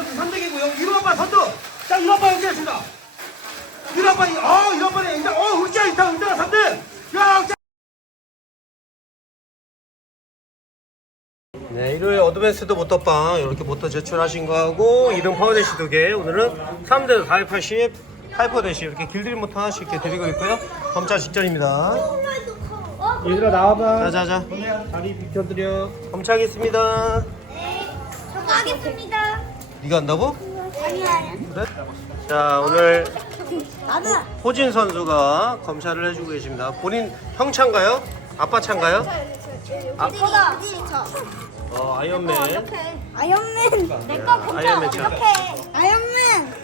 선수 선택이고요. 이로 아빠 선두. 자, 이로 아빠 연결했습니다. 이로 아빠, 어, 이로 아빠네. 일단, 어, 울자, 일단, 울자, 3등. 야, 자. 네, 일요일 어드밴스드 모터빵 이렇게 모터 제출하신 거하고 이등 파워대시 두 개. 오늘은 3대 480 하이퍼대시 이렇게 길들이 모터 하나씩 이렇게 드리고 있고요. 검차 직전입니다. 얘들아 나와봐. 자자자. 다리 비켜드려. 검차하겠습니다. 저 가겠습니다. 네가 한다고? 그래? 자 오늘 호진 선수가 검사를 해주고 계십니다. 본인 형 차인가요? 아빠 차인가요? 아빠다. 어 아이언맨. 아이언맨. 내거 네, 아이언맨 차. 아이언맨.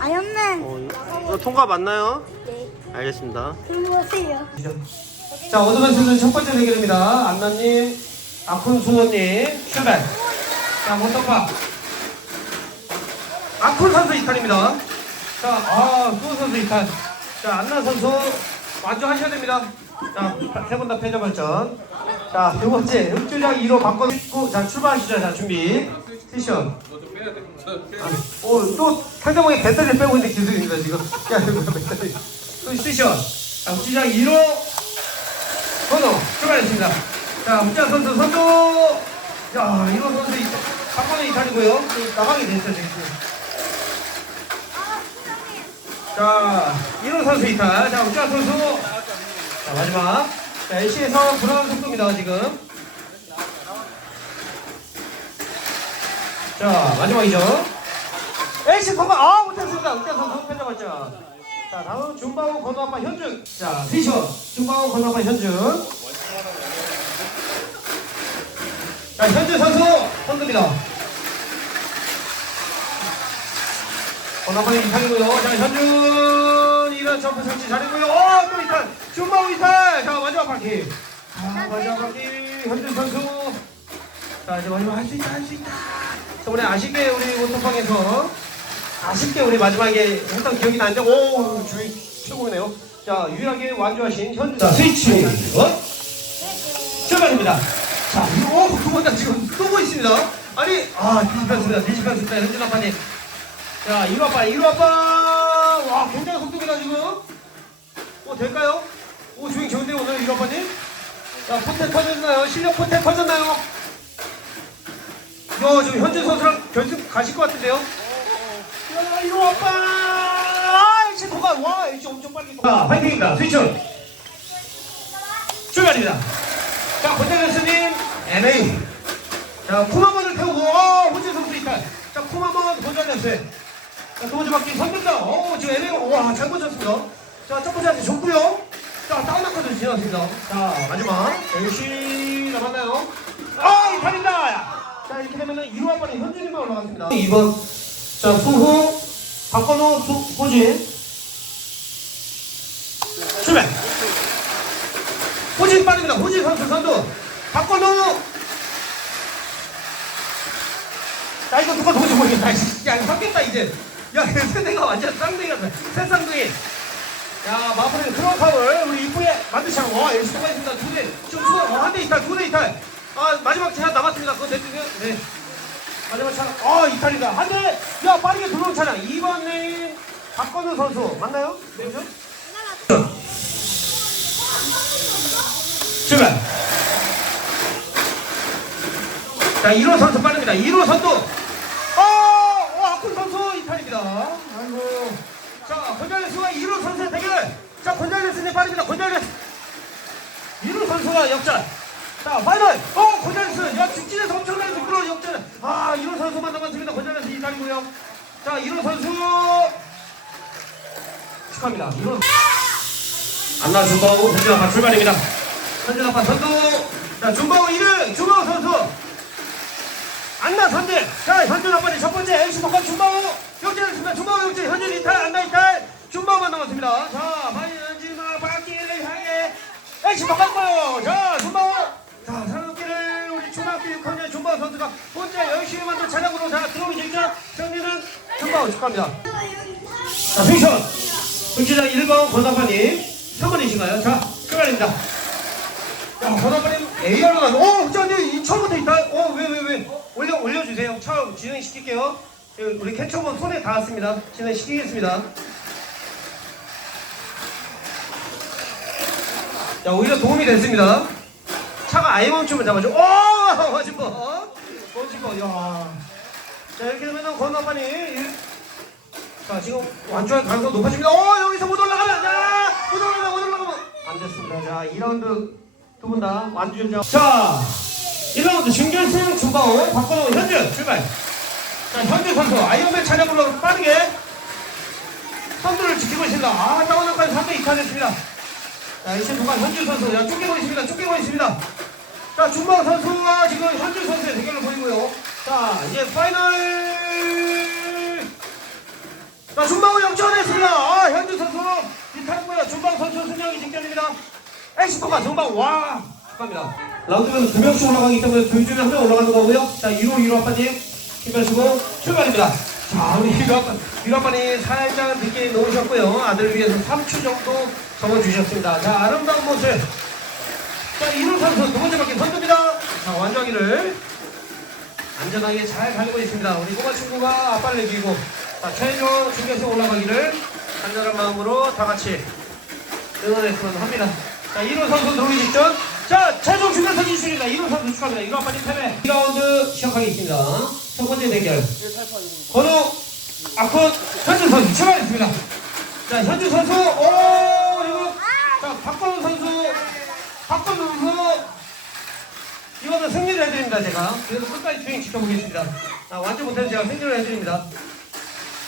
아이언맨. 어, 이거 통과 맞나요? 네. 알겠습니다. 들어오세요. 자 어드밴스는 첫 번째 대결입니다. 안나님, 아픈 수호님 출발. 자 모터파. 아픈 선수 2탄입니다. 자, 아 수호 선수 2탄. 자 안나 선수 완주하셔야 됩니다. 자 세 분 다 패자 발전. 자 두 번째 흑주장 2로 바꿔주고 자 출발하시죠. 자 준비. 세션. 오또 상대방이 배터리 빼고 있는 기술입니다 지금. 야 이거 배터리. 또 세션. 자 흑주장 2로 선호 출발했습니다. 자, 문자 선수 선두. 야, 이거 선수 이- 사건의 이탈이고요. 그 나가게 됐죠 지금. 자, 이호 선수 이탈. 자, 문자 선수. 자, 마지막. 자, LC에서 불안한 속도입니다 지금. 자, 마지막이죠. LC 통과. 아, 못했습니다. 문자 선수 편잡았죠. 자, 다음 준바우 건우아빠 현준. 자, 세션. 준바우 건우아빠 현준. 자, 현준 선수 선두입니다. 건우아빠는 이탈이고요. 자, 현준 이런 점프 설치 잘했고요. 어, 또 이탈. 준바우 이탈. 자, 마지막 바퀴. 자, 마지막 바퀴. 현준 선수. 자, 이제 마지막 할 수 있다, 할 수 있다. 자, 우리 아쉽게 우리 모토방에서 아쉽게 우리 마지막에 했던 기억이 나는데 오 주의 최고네요. 자 유일하게 완주하신 현주. 자 스위치 어? 출발입니다. 자 이거 두번다 지금 쏘고 있습니다. 아니 아 뒤집혔습니다. 뒤집혔습니다. 현준 아빠님. 자 이로 아빠 이로 아빠 와 굉장히 속도입니다 지금. 어 될까요? 오 주행 좋은데 오늘 이로 아빠님. 자 포텐 터졌나요? 실력 포텐 터졌나요? 야 지금 현준 선수랑 결승 가실 것 같은데요? 야, 이리 와봐! 아, 역시 도가 와, 역시 엄청 빨리. 자, 화이팅입니다. 스위치 출발입니다. 자, NA. 자, 쿠마몬을 태우고, 어, 혼자 선수 이탈. 자, 권장 교수. 자, 두 번째 바퀴 선입니다. 어, 지금 NA, 와, 잘 꽂혔습니다. 자, 첫 번째 한테 좋고요. 자, 다운마크도 지났습니다. 자, 마지막. 역시 남았나요? 아, 이탈입니다! 자, 이렇게 되면은 1호 한 번에 현준이만 올라갔습니다. 2번. 자, 수호, 박건호, 수, 호진. 출발! 호진 빠릅니다. 호진 선수 선두. 박건호. 자, 이거 누가 누구지 모르겠다. 야, 이거 섞겠다, 이제. 야, 세대가 완전 쌍둥이가 돼. 새 쌍둥이. 야, 마프는 크로파을 우리 이쁘게 만드시고, 와, 열심히 수고했습니다. 두 대, 지금 추가, 어, 한대 이탈, 두대 이탈. 아, 마지막 제한 남았습니다. 그거 내주세요. 네. 마지막 차량, 어, 이탈이다. 한 대, 야, 빠르게 들어온 차량. 2번 레인, 박건우 선수. 맞나요? 네, 그죠? 출발. 자, 1호 선수 빠릅니다. 1호 선수. 어, 어, 아쿠 선수 이탈입니다. 아이고. 자, 권장레스와 1호 선수의 대결. 자, 권장레스님 빠릅니다. 권장레스. 1호 선수가 역전. 자, 파이널. 어, 권장레스. 야, 직진에서 엄청나게 미끄러워 역전. 아, 1호 선수만 남았습니다. 권장레스 이탈이고요. 자, 1호 선수. 축하합니다. 1호. 안나 준바오 현준 아빠 출발입니다. 현준 아빠 선수. 자, 준바오 1등. 준바오 선수. 안나 선대. 자, 현준 아빠님 첫 번째 MC 복합 준바오 역전했습니다. 준바오 역전. 현준 이탈, 안나 이탈. 준바오만 남았습니다. 자, 마지막 바퀴를 향해 복합 거요. 자, 준바오. 자, 사랑길을 우리 초등학교 6학년 준바오 선수가 혼자 열심히 만든 차량으로 자, 들어오기 직전 정리는 준바오 축하합니다. 자, 펜션. 흑주장 1번 권사파님 3번이신가요? 자, 출발입니다. 야, 권사파님 AR로 가서, 어, 흑주장님 처음부터 있다. 어, 왜, 왜, 왜? 올려, 올려주세요. 처음 진행시킬게요. 우리 캐쳐본 손에 닿았습니다. 진행시키겠습니다. 자, 오히려 도움이 됐습니다. 차가 아예 멈춤을 잡아줘. 오! 멋진거. 멋진거. 야. 자, 이렇게 되면은 건너판이. 일- 자, 지금 완주할 가능성 높아집니다. 오! 여기서 못 올라가면! 자! 못 올라가면, 못 올라가면! 안 됐습니다. 자, 2라운드 두 분 다 완주자. 자! 1라운드 준결승 중바오 박건호 현준 출발. 자, 현준 선수 아이언맨 차량으로 빠르게 선두를 지키고 있습니다. 아, 다운까지 3대 2타 됐습니다. 자, 이제 동안 현준 선수, 야, 쫓기고 있습니다. 쫓기고 있습니다. 자, 준바오 선수와 지금 현준 선수의 대결을 보이고요. 자, 이제 파이널. 자, 준바오 역전했습니다. 아, 현준 선수 이탈고요. 준바오 선수 승리하기 직전입니다. 엑스포가 준바오 와 축하합니다. 라운드는 두 명씩 올라가기 때문에 둘 중에 한 명 올라가는 거고요. 자, 1호 1호 아빠님 힘내시고 출발입니다. 자, 우리 1호 아빠, 1호 아빠님 살짝 늦게 놓으셨고요. 아들을 위해서 3초 정도 적어주셨습니다. 자, 아름다운 모습. 자, 1호 선수 두 번째 바퀴 선두입니다. 자, 완주하기를 안전하게 잘 달리고 있습니다. 우리 꼬마 친구가 아빠를 이기고 자, 최종 중계선 올라가기를 간절한 마음으로 다 같이 응원했으면 합니다. 자, 1호 선수 들어오기 직전. 자, 최종 중계선 진출입니다. 1호 선수 축하합니다. 1호 아빠님 패배. 2라운드 시작하겠습니다. 첫 번째 대결. 건우, 아콘, 현준 선수 출발했습니다. 자, 현준 선수, 오, 그리고, 자, 박건우 선수, 박건우 선수, 이거는 승리를 해드립니다, 제가. 그래서 끝까지 주행 지켜보겠습니다. 아, 완주 못해도 제가 승리를 해드립니다.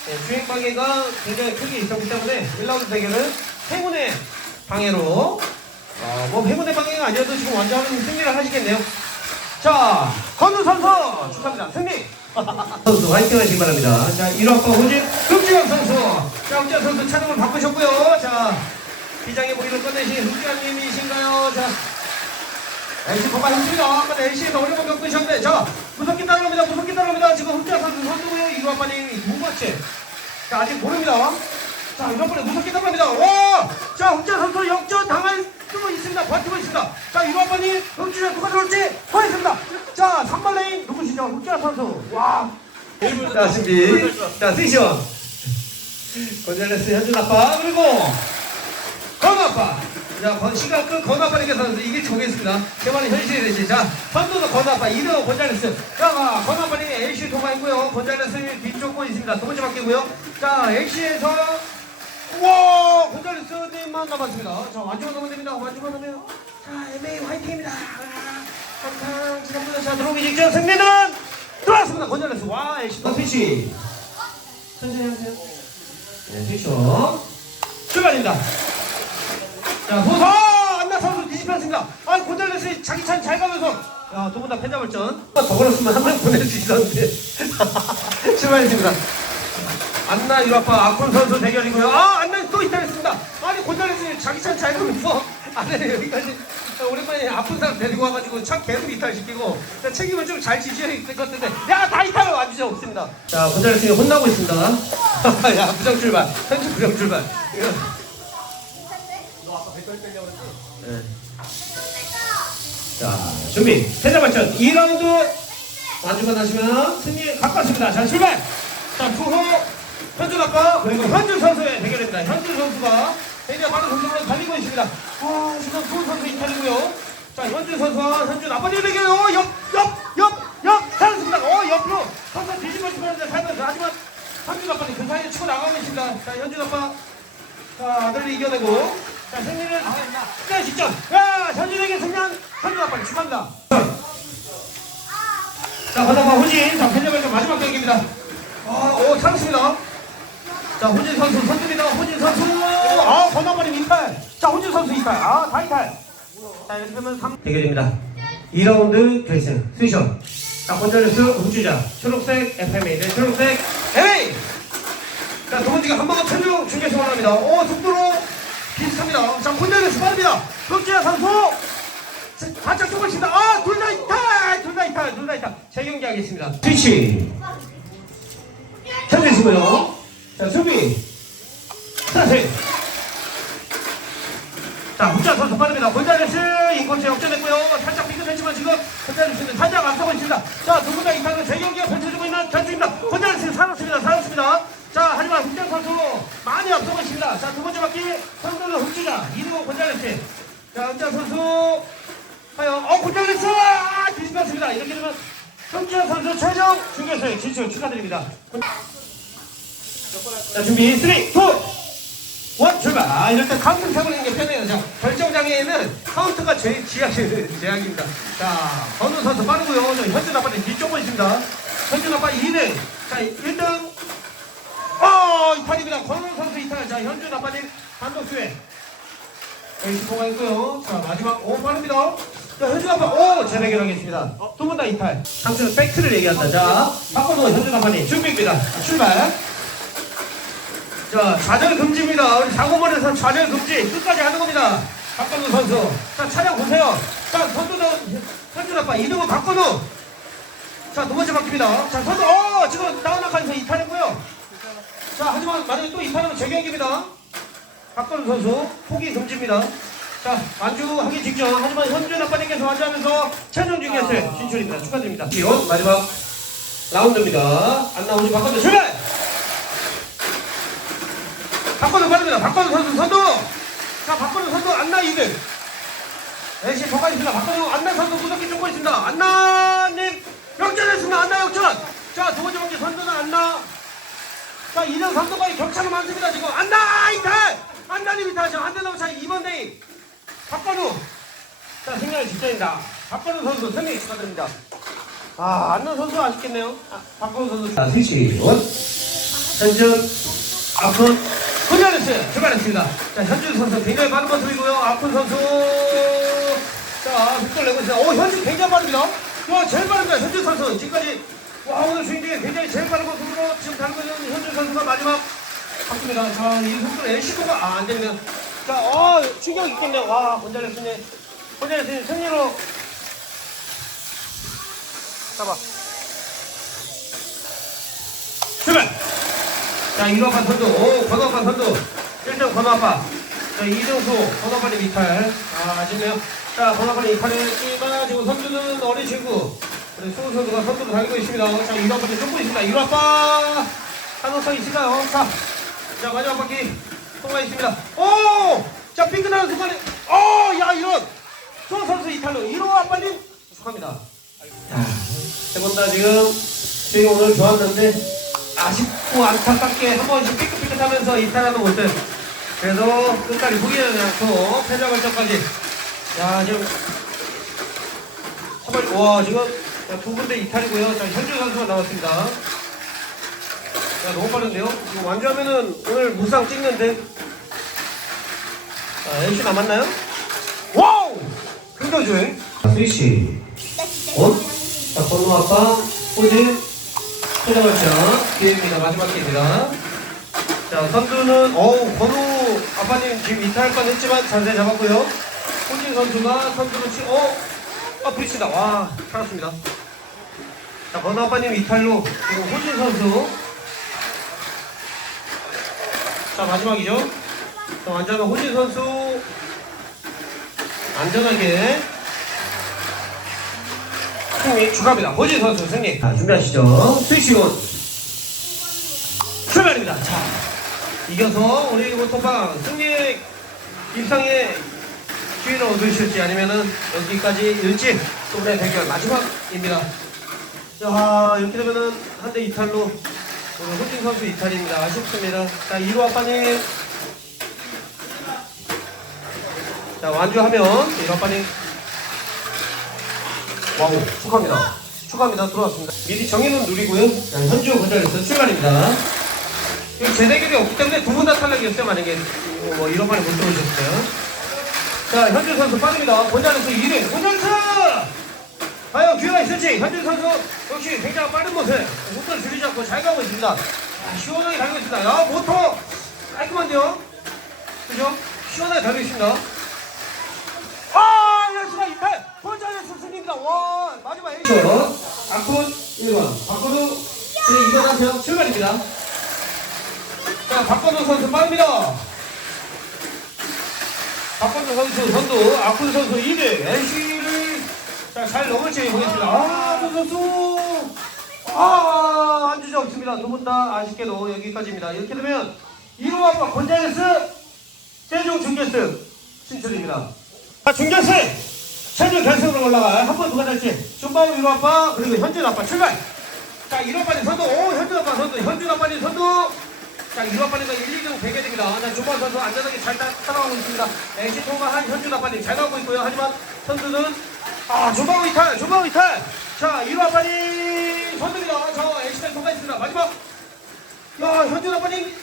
네, 주행 방해가 굉장히 크게 있었기 때문에 1라운드 대결은 행운의 방해로 어, 뭐 행운의 방해가 아니어도 지금 완주하는 승리를 하시겠네요. 자, 건우 선수 축하합니다. 승리! 선수 화이팅 하시기 바랍니다. 자, 1학번 호진 흑지영 선수. 자, 흑지영 선수 차량을 바꾸셨고요. 자, 비장의 무기를 꺼내신 흑지영님이신가요? 자, LC포가 힘습니다. 아까 LC에서 어려운 거 겪으셨는데, 자, 무섭게 따라갑니다. 무섭게 따라갑니다. 지금 흑지영 선수 선수고요. 1학번이 두 번째. 자, 아직 모릅니다. 자, 이번 번에 무섭게 따라갑니다. 오! 자, 흑지영 선수 역전 당할 수도 있습니다. 버티고 있습니다. 자, 1학번이 흑지영 누가 들어올지 보겠습니다. 자, 3번 레인 누구시죠? 흑지영 선수. 와. 자, 준비. 자, 스이션. 건잘레스 현준 아빠, 그리고 건우 아빠. 자, 건, 시간 끝 건우 아빠님께서 이길지 보겠습니다. 제 말이 현실이 되지. 자, 선두도 건우 아빠, 2등 건잘레스. 자, 건우 아빠님 LC 통과했고요. 건잘레스 뒤쪽 거 있습니다. 두 번째 바뀌고요. 자, LC에서 우와! 건잘레스님만 남았습니다. 자, 완주만 넣으면 됩니다. 완주만 넣으면. 자, MA 화이팅입니다. 아, 항상 지난번에 자, 들어오기 직전 승리는 들어왔습니다. 건잘레스. 와, LC 더 스위치. 천천히 하세요. 네, 스위치. 출발입니다. 자, 도서! 안나 선수 뒤집혔습니다. 아, 곤잘레스 자기 찬 잘 가면서. 야, 두 분다 패자벌전. 더 걸었으면 한명 보낼 수 있었는데. 출발했습니다. 안나 유아빠 아콘 선수 대결이고요. 아, 자기 찬잘 가면서. 안 해, 여기까지. 오랜만에 아픈 사람 데리고 와가지고 참 계속 이탈시키고 자, 책임을 좀 잘 지셔야 될 것 같은데 야 다 이탈을 와주지 없습니다 자 곤잘레스가 혼나고 있습니다 야 부정 출발 현주 부정 출발 이거. 네. 자, 준비. 패자 발전 2라운드 완주만 하시면 승리 가깝습니다. 자, 출발. 자, 투호 현준 아빠 그리고 현준 선수의 대결입니다. 현준 선수가 굉장히 많은 선수로 달리고 있습니다. 아, 지금 투호 선수 이탈이고요. 자, 현준 선수와 현준 아빠님 대결. 어, 옆, 옆, 옆, 옆. 잘했습니다. 어, 옆으로 선수 뒤집어 주는데 살면서 하지만 현준 아빠는 그 사이에 치고 나가고 있습니다. 자, 현준 아빠 자, 아들을 이겨내고 자, 승리를 끝내 직전. 야, 현준에게 승리한 현준 아빠 축하합니다. 자, 건너가 호진. 자, 팬여벨 마지막 경기입니다. 아, 오, 잘했습니다. 자, 호진 선수 선수입니다. 호진 선수. 아, 건너버림 이탈. 자, 호진 선수 이탈. 아, 다 이탈. 자, 이렇게 되면 3 대결입니다. 2라운드 결승 스위션. 자, 곤잘레스 우주자. 초록색 FMA 대 초록색 MA. 자, 두 번째가 한번더 최종 중계선 올라갑니다. 오, 속도로 비슷합니다. 자, 곤잘레스 빠릅니다. 덕지야 선수. 자, 바짝 친다. 아, 둘 다 이탈! 둘 다 이탈! 둘 다 이탈! 재경기 하겠습니다. 스위치. 현재수고요. 자, 수비. 스타트. 자, 문자 선수 빠릅니다. 곤잘레스 인코스 역전했고요. 살짝 비교된 했지만 지금 혼자르스는 살짝 앞서고 있습니다. 자, 두 분 다 이탈로 재경기가 펼쳐지고 있는 전투입니다. 혼자르스는 살았습니다. 살았습니다. 자, 하지만 흑장 선수 많이 앞서고 있습니다. 자, 두 번째 바퀴 선수는 흑주자 이르고 혼자르스. 자, 흑장 선수 과연 어 혼자르스 아, 뒤집혔습니다. 이렇게 되면 흑주자 선수 최종 중결승 진출 축하드립니다. 자, 준비 3, 2, 1 출발! 아, 이럴 때 카운트 세보는 게 편해요. 자, 결정장애에는 카운트가 제일 지향, 제약입니다. 자, 건우 선수 빠르고요. 저 현준 아빠는 뒤쪽으로 있습니다. 현준 아빠 2등. 자, 1등. 어, 이탈입니다. 건우 선수 이탈. 자, 현준 아빠님 단독. 여기 시포가 있고요. 자, 마지막, 오, 빠릅니다. 자, 현준 아빠, 오, 재배결하겠습니다. 두 분 다 이탈. 상승 팩트를 얘기한다. 자, 바꿔서 현준 아빠님 준비입니다. 출발. 자, 좌절 금지입니다. 우리 사고문에서 좌절 금지. 끝까지 하는 겁니다. 박건우 선수. 자, 차량 보세요. 자, 선두는, 선준 아빠, 이등은 박건우. 자, 두 번째 바뀝니다. 자, 선두, 어, 지금 다운락하면서 이탈했고요. 자, 하지만 만약에 또 이탈하면 재경기입니다. 박건우 선수, 포기 금지입니다. 자, 완주하기 직전. 하지만 현준 아빠님께서 완주하면서 최종 중계수 진출입니다. 축하드립니다. 이온 마지막 라운드입니다. 안 나오지 박건우 출발! 박건우 빠릅니다. 박건우 선수 선두. 자, 박건우 선수 안나 2등. NC 저가 있습니다. 박건우 안나 선수 무섭게 쫓고 있습니다. 안나님 역전했습니다. 안나 역전. 자, 두 번째 번째 선두는 안나. 자, 2등 선수과의 격차가 많습니다. 지금 안나 이탈. 안나님 이탈. 지금 안되는 차 2번 대인 박건우. 자, 승리할 직전입니다. 박건우 선수 승리 축하드립니다. 아, 안나 선수 아쉽겠네요. 아, 박건우 선수. 자, 스위치 원. 현준 훈 련했어요. 출발했습니다. 자, 현준 선수 굉장히 빠른 모습이고요. 아픈 선수. 자, victor 내고 있어요. 오, 현준 굉장히 빠릅니다. 와, 제일 빠릅니다. 현준 선수. 지금까지, 와, 오늘 주행 중에 굉장히 제일 빠른 모습으로 지금 달고 있는 현준 선수가 마지막 바뀝니다. 자, 이 속도는 LC도가, 아, 안 됩니다. 자, 어, 충격 있겠네요. 와, 혼자냈으니, 혼자냈으니 승리로. 잡아. 출발! 자, 이로아빠 선두, 오, 건호아빠 선두. 1등 건호아빠. 자, 이등수, 건호아빠님 이탈. 아, 아쉽네요. 자, 건호아빠님 이탈했지만, 지금 선두는 어린 친구. 우리 수호 선수가 선두를 달리고 있습니다. 자, 이로아빠님 쫓고 있습니다. 이로아빠! 가능성 있을까요? 자, 자, 마지막 바퀴 통과했습니다. 오! 자, 삐끗하는 순간에, 오! 야, 이런! 수호 선수 이탈로 이로아빠님 축하합니다. 자, 세번 다 지금, 지금 오늘 좋았는데, 아쉽고 안타깝게 한 번씩 삐끗삐끗하면서 이탈하는 모습. 그래도 끝까지 포기하지 않고 패자 결정까지. 야 지금 정말 와 지금 두 군데 이탈이고요. 자 현준 선수가 나왔습니다. 야 너무 빠른데요? 지금 완주하면은 오늘 무상 찍는데. 자 MC 남았나요? 와우! 긍정 주행. 스위치. 온. 자 건우 아빠 포즈. 초등학생 기회입니다. 마지막 기회입니다. 자, 선두는, 어우, 건우 아빠님 지금 이탈할 뻔 했지만 자세 잡았고요. 호진 선수가 선두를 치, 어, 아, 부딪힌다. 와, 살았습니다. 자, 건우 아빠님 이탈로, 그리고 호진 선수. 자, 마지막이죠. 자, 완전한 호진 선수. 안전하게 승리 축하합니다. 호진 선수 승리. 자, 준비하시죠. 스위치 온. 출발입니다. 자, 이겨서 우리 모토방 승리의 입상의 기회를 얻으실지 아니면은 여기까지 일찍 또래 대결 마지막입니다. 자, 이렇게 되면은 한 대 이탈로 오늘 호진 선수 이탈입니다. 아쉽습니다. 자, 2루 아빠님. 자, 완주하면 1루 아빠님 와우 축하합니다. 축하합니다. 들어왔습니다. 미리 정해놓은 자, 현주 건설에서 출발입니다. 여기 재대결이 없기 때문에 두 분 다 탈락이었어요 만약에. 뭐 이런 말에 못 들어오셨어요. 자 현주 선수 빠집니다. 본전에서 2등 본전수! 과연 기회가 있을지. 현주 선수 역시 굉장히 빠른 모습. 속도를 줄이지 않고 잘 가고 있습니다. 자, 시원하게 달리고 있습니다. 야 모터! 깔끔한데요? 그죠? 시원하게 달리고 있습니다. 아, 마지막 에이스. 아콘 1번, 박건우 제 2번 한편 출발입니다. 자, 박건우 선수 빠릅니다. 박건우 선수 선두, 아콘 선수 2등, NC를 자, 잘 넘을지 보겠습니다. 아, 두 선수. 아, 안 주저 없습니다. 두 분 다 아쉽게도 여기까지입니다. 이렇게 되면 1호 아빠 권장에스 최종 중결승 진출입니다. 자, 중결승 최종 결승으로 올라갈 한번 누가 될지 준바우 1호 아빠 그리고 현준 아빠 출발. 자, 1호 아빠님 선두. 오, 현준 아빠 선두. 현준 아빠님 선두. 자, 1호 아빠님과 1, 2등 되게 됩니다. 자, 준바우 선수 안전하게 잘 따- 따라가고 있습니다. NC 통과 한 현준 아빠님 잘 가고 있고요. 하지만 선수는 아, 조방우 이탈, 조방우 이탈. 자, 1호 아빠님 선두입니다. 저 NC를 통과했습니다. 마지막. 야, 현준 아빠님.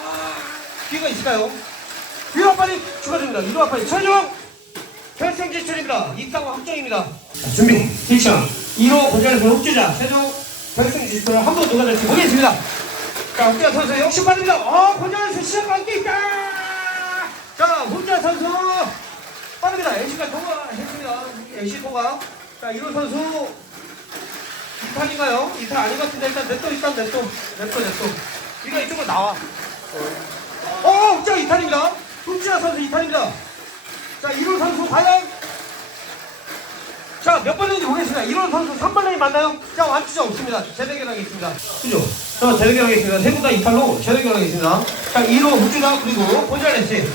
아, 기회가 있을까요? 1호 아빠님 축하드립니다. 1호 아빠님 최종 결승 진출입니다. 입상 확정입니다. 자, 준비, 딕션. 1호 본전에서 흑주자 최종 결승 진출 한번 누가 될지 보겠습니다. 자, 흑주자 선수 역시 빠릅니다. 어, 본전에서 시작할 게 있다. 자, 흑주자 선수 빠릅니다. NC가 통과했습니다. NC 통과. 자, 1호 선수 이탈인가요? 이탈 아닌 것 같은데 일단 냅둬 일단 냅둬 냅둬 냅둬 이거 이쪽으로 나와 어 흑자 이탈입니다 흑자 선수 이탈입니다 자 1호 선수 과연 자 몇 번인지 보겠습니다 1호 선수 3번에 맞나요? 자 완주자 없습니다 재대결하겠습니다 그죠? 자 재대결하겠습니다 세 분 다 이탈로 재대결하겠습니다 자 1호 흑주자 그리고 본잘레스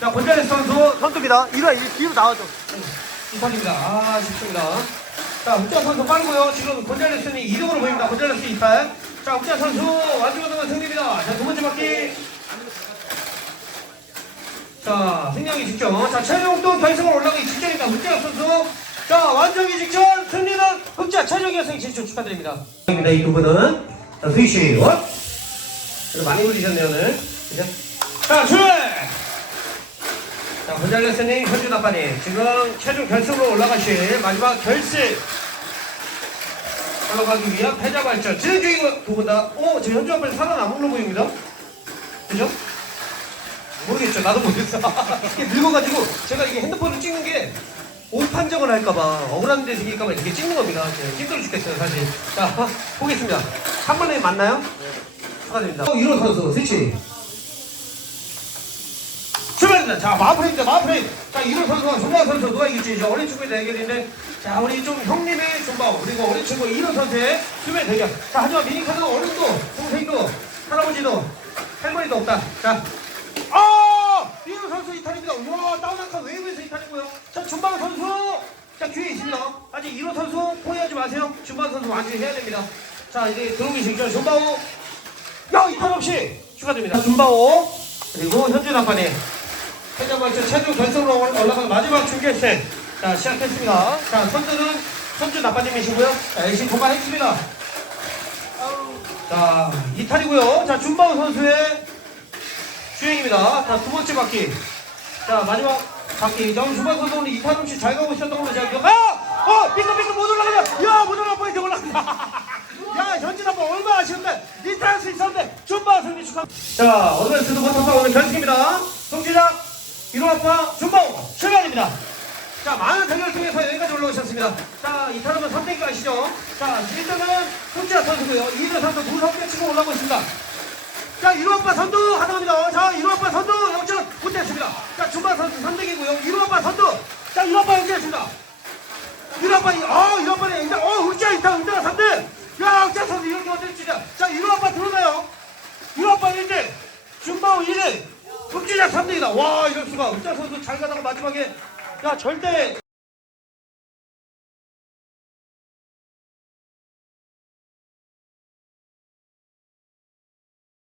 자 본잘레스 선수 선수입니다 1호 뒤로 나와줘 이탈입니다 아 쉽습니다 자, 욱자 선수 빠르고요. 지금 곤잘레스는 2등으로 보입니다. 곤잘레스 이탈. 자, 욱자 선수 완주가능한 승리입니다. 자, 두 번째 바퀴. 자, 승리하기 직전. 자, 최종 또 결승으로 올라가기 직전입니다. 욱자 선수. 자, 완전히 직전 승리는 흑자 최종 결승 진출 축하드립니다. 입니다. 이 두 분은. 자, 스위시 원. 그래도 많이 울리셨네요, 오늘. 그죠? 자, 출발! 자, 곤잘레스님, 현준 아빠님, 지금 최종 결승으로 올라가실 마지막 결승 올라가기 위한 패자 발전 진행 중인 두분 다, 어, 지금 현준 아빠님 살아남은 걸로 보입니다. 그죠? 모르겠죠. 나도 모르겠어. 이게 늙어가지고 제가 이게 핸드폰을 찍는 게옷 판정을 할까봐 억울한 데 생길까봐 이렇게 찍는 겁니다. 힘들어 죽겠어요, 사실. 자, 보겠습니다. 한 번에 맞나요? 축하드립니다. 어, 1호 선수, 스위치. 출발입니다. 자, 마프레입니다. 마프레. 자, 이호 선수와 조마 선수 누가 이길지 이제 어린 친구의 대결인데, 자, 우리 좀 형님의 조마 그리고 어린 친구 이호 선수의 수의 대결. 자, 하지만 미니카는 어른도 동생도 할아버지도 할머니도 없다. 자, 아, 이호 선수 이탈입니다. 와, 다운한칸 이탈이고요. 자, 준방 선수. 자, 뒤에 있습니다. 아직 이호 선수 포기하지 마세요. 준방 선수 완전히 해야 됩니다. 자, 이제 들어오기 직전 준바오. 야, 이탈 없이 축하드립니다. 준바오 그리고 현준 아빠님. 해장발전 최종 결승으로 올라가는 마지막 중결戦자 시작했습니다. 자 선수는 선준 아빠님이시고요. 자 LC 통과했습니다. 자 이탈이고요. 자 준바우 선수의 주행입니다. 자 두 번째 바퀴. 자 마지막 바퀴. 자 우리 준바우 선수 오늘 이탈 없이 잘 가고 있었던 걸로 제가 기억. 아! 어! 삐끗삐끗 못 올라가냐? 야 못 올라가 포인트 올라간다. 야 현진 아빠 얼마나 아쉬운데 이탈할 수 있었는데 준바우 승리 축하. 자 어드밴스 두 번째 오늘 결승입니다. 송지장 1호 아빠 준바우 출발입니다. 자, 많은 대결 통해서 여기까지 올라오셨습니다. 자, 이탈하면 3등이 가시죠. 자, 1등은 혼자 선수고요. 2등 선수 두 선배 치고 올라오고 있습니다. 자, 1호 아빠 선두 가능합니다. 자, 1호 아빠 선두 역전 못했습니다. 자, 준바 선수 3등이고요. 1호 아빠 선두. 자, 1호 아빠 역전했습니다. 1호 아빠, 어, 1호 아빠는 일단, 어, 흑자 있다, 흑자 3등. 야, 흑자 선수 이렇게 어떨지. 자, 1호 아빠 들어가요. 1호 아빠 1등. 준바우 1등. 흑주자 3등이다. 와, 이럴 수가. 흑자 선수 잘 가다가 마지막에, 야, 절대.